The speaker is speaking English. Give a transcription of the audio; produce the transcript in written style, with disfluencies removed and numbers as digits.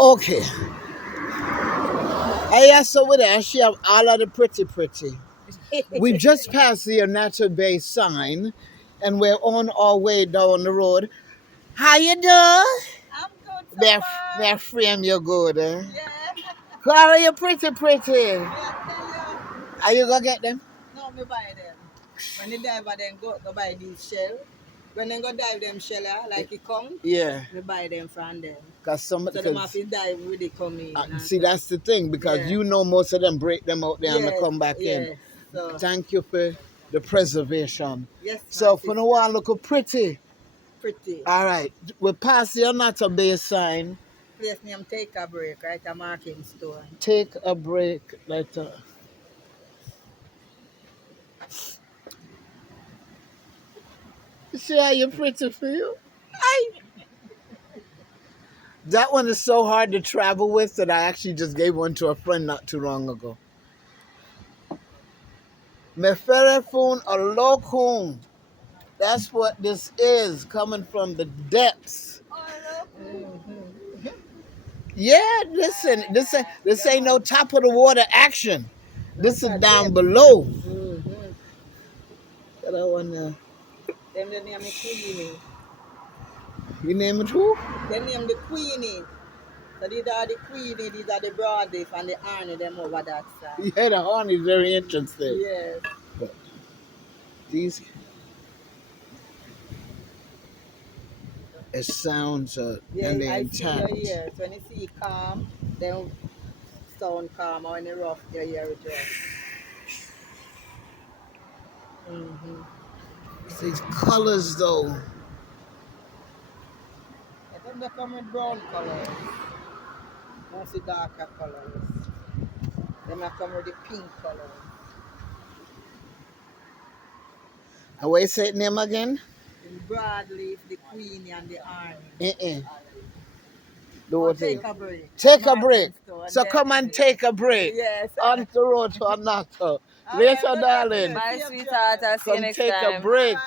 Okay. I saw with her, she have all of the pretty. We've just passed the Onata Bay sign and we're on our way down the road. How you doing? I'm good so That far. that frame you good, eh? Yeah. Clara, you pretty. Yeah, tell you. Are you gonna get them? No, me buy them. When they dive, I then go buy these shell. When they go dive them shell, like it come, Yeah. me buy them from them. Cause So them have cause to dive with it come in. And see so, that's the thing because yeah. you know most of them break them out there and they Yes, come back in. yes. So, Thank you for the preservation. yes, my So for the sister. one look pretty. Pretty. All right, we pass the Onata Bay sign. Place name Take a Break, right? A marking store. Take a break later. You see how you pretty feel? That one is so hard to travel with that I actually just gave one to a friend not too long ago. Meferefun Olokun. That's what this is, coming from the depths. Yeah, listen, this ain't no top of the water action. This is down below. Mm-hmm. But I wanna, Them the name is Queenie. you name it who? Them name the Queenie. So these are the Queenie, these are the Broadleaf and the Arnie, them over that side. Yeah, the horn is very interesting. Yes. But these, it sounds Yeah, and they're I see your intact. ears. When you see calm, then sound calm. Or when you rough, your ear is rough. Mm-hmm. These colors though. I think they come with brown colors. Mostly darker colors. Then I come with the pink colors. How I say it name again? The Broadleaf, the Queenie, and the Arnie. Do Oh, what take you a break. take a break. Martin store, So come and definitely. take a break. Yes. On the road to Anata. All right, Later, good darling. afternoon. Bye, Safe sweetheart. drive. I'll see you Come next take a time. break. Bye.